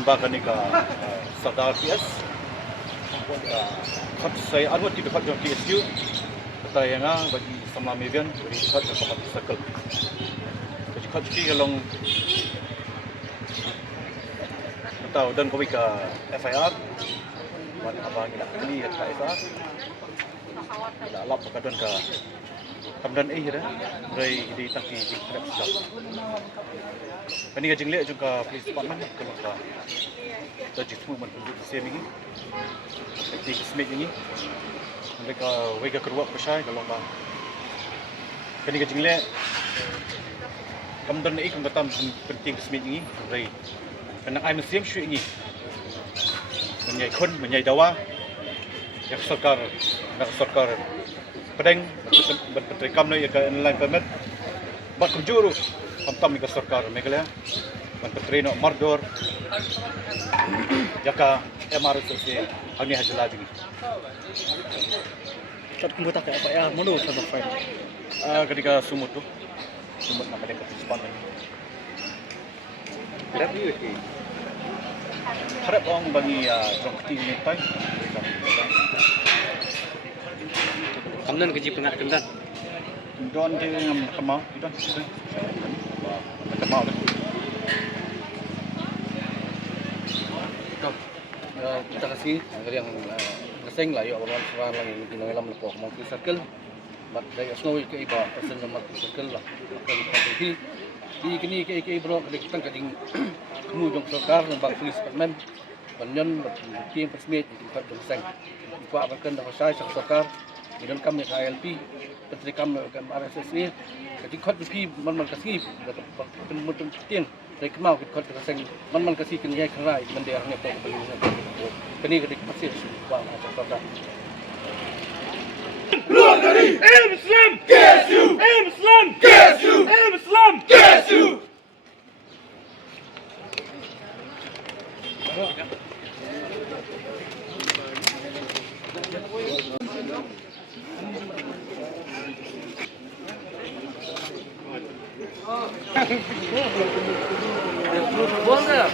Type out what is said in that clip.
imbakan ni ka Sadar PS. Kat saya arwah tidak kat PSU. Kata yang bagi sama megan beri kat ke tempat circle. Jadi kat ki kalau tahu dan kau ke FIR. Mana abang nak beli kat FIR. Dah lap kadon ka kamdan dah. Rai di tangki di kedap sedap. Kani ka jingle juga police department kalau ka. Jadi semua menunjuk same ini. Di smith ini. Mereka wega keruak pesai kalau bang. Kani ka jingle kamdan kang batam penting smith ini. Rai. Kena ai museum syu ini. Menyai kon, menyai dawa. Yang sarkar pedeng berterikam na ya online permit bat kunjuru pamtam ka sarkar Meghalaya berterino mardor jaka MRCC angni hajla ding kat kumbuta ka apa ya mono sa file ketika sumut na pada partisipant harap orang bagi drone kecil ni tay kamdan keji pengat kamdan drone dia yang kemau itu kemau kita kasih agar yang keseng lah yuk awal sekarang lagi di dalam lepok multi circle bat dari snow ke iba person multi circle lah akan di kini ke bro kita kading kamu jong sarkar dan bak police department banyan tim persmit kita jong seng kuat bahkan dah saya sarkar di dalam kami KLP petri kami RSSI ketika pi man kasih betul tin dari kemau kita seng man kasih kenyai kerai mendia hanya pok beli kini kedik masih kuat sarkar Luar dari Islam KSU Islam KSU Islam KSU Boleh.